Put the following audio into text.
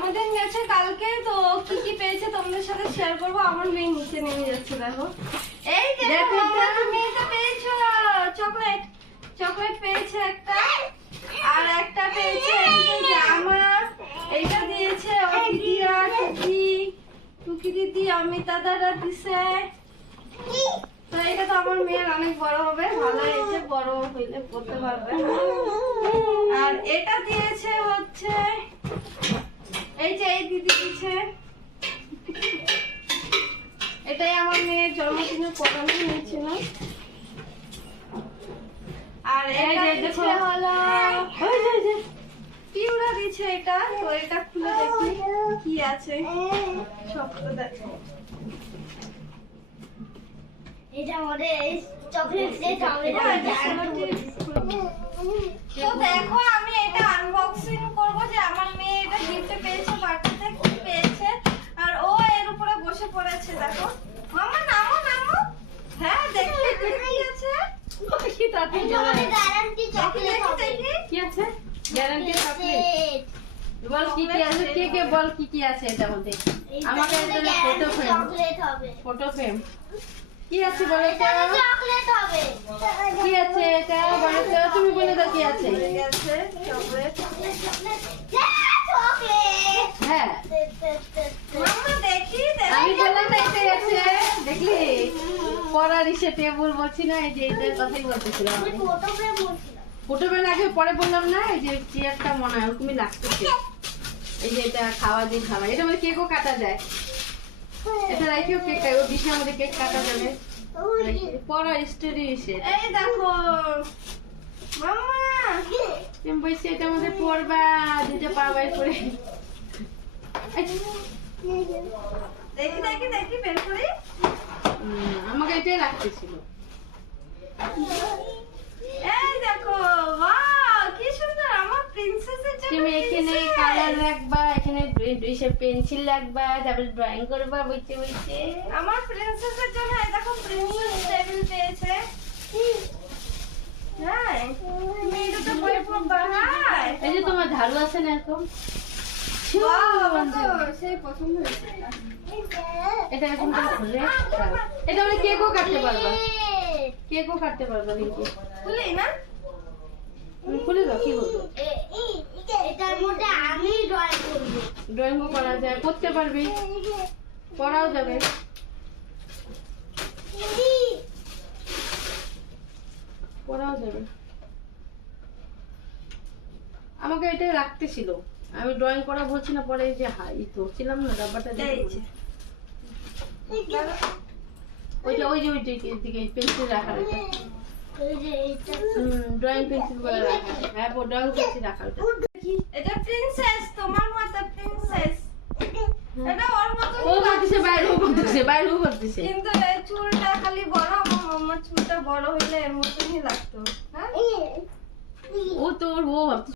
জন্মদিন গেছে কালকে তো কি কি পেয়েছে তোমাদের সাথে শেয়ার করব? আমার মেয়ে নিচে নেমে যাচ্ছে দেখো। এই দেখো আমার মেয়েটা পেয়েছ। চকলেট চকলেট পেয়েছে একটা। আর একটা পেয়েছে জামা এইটা দিয়েছে ও টুকি টুকি দিদি অমিতা দাদা দিছে। তো এটা তো আমার মেয়ের অনেক বড় হবে। ভালো যে বড় হইলে পড়তে পারবে। আর এটা দিয়েছে হচ্ছে এই যে এই দিদি দিয়েছে এটাই আমার মেয়ের জন্মদিনের প্রোগ্রামে নিয়েছিল আর এটা দেখো। হলো ওই যে, যে, পিউরা এটা তো এটা খুলে দেখি কি আছে। সবটা দেখো। এটা আমাদের চকলেট চকলেট তো দেখো আমি এটা আনবক্সিং করব যে আমার মেয়ে এটা গিফটে পেয়েছে বার্থডেতে কি পেয়েছে আর ও এর উপরে বসে দেখো। মামা নামো নামো। হ্যাঁ দেখি। কি আছে কি আমাদের গ্যারান্টি চকলেট কি আছে? গ্যারান্টি চকলেট বল কি কি আছে? কে কে বল কি কি আছে এটার মধ্যে আমাকে frame। চকলেট হবে। ফটো ফ্রেম কি আছে বলো তো? এটাতে চকলেট হবে। কি আছে এটা বলো তুমি বলে দাও কি আছে। ঠিক আছে চকলেট চকলেট হ্যাঁ মামা দেখি দেখি আমি বললাম না এটাই আছে দেখলি পড়ার ইসে টেবুল বলছি না এই যে এটার কথাই বলতেছিলাম আগে পরে বললাম না এই যে চেয়ারটা মনে হয় ওরকমই লাগতেছে। এই যে এটা খাওয়া দিয়ে খাওয়া এটা মধ্যে কেকও কাটা যায়। এটা রাখিও কেক ও ডিশের মধ্যে কেক কাটা যাবে। পড়ার স্টোরি ইসে। এই দেখো। মামা তুমি এটার মধ্যে পড়বা দুটো পা বাইর করে। দেখি দেখি দেখি বের করি। আমাকে এটাই লাগতেছিল। এই দেখো বাহ কি সুন্দর আমার প্রিন্সেসের জন্য তুমি এখানে কালার রাখবা এখানে পেন্সিল রাখবা তারপর ড্রয়িং করবা বইতে বইতে আমার প্রিন্সেসের জন্য এই দেখো প্রিন্সেস টেবিল পেয়েছে। হ্যাঁ তুমি এটাতে বই পড়বা হ্যাঁ এই যে তোমার ঝাড়ু আছে না এরকম এটা। এটা এখন খুলে এটা কেকও কাটতে পারবা কেকও কাটতে পারবা কিন্তু খুলি না খুলে দাও কি বলব এটার মধ্যে আমি ড্রয়িং করব ড্রয়িংও করা যায় করতে পারবি পড়াও যাবে পড়াও যাবে আমাকে এটাই রাখতে ছিল আমি ড্রয়িং করা বলছি না পরে এই যে হাই ধরছিলাম না ডাব্বাটা দেখে এই যে। ওইটা ওই যে ওই দিকে দিকে পেন্সিল রাখার যে এটা ড্রয়িং পেন্সিলগুলো রাখা। হ্যাঁ ড্রয়িং পেন্সিল রাখা এটা প্রিন্সেস তোমার মতো প্রিন্সেস এটা ওর মতো ও বাইরেও করতেছে কিন্তু এই চুলটা খালি বড় আমার মামার চুলটা বড় হইলে এর মতনই লাগতো। হ্যাঁ? ও তো ওর ও ভাবতেছে।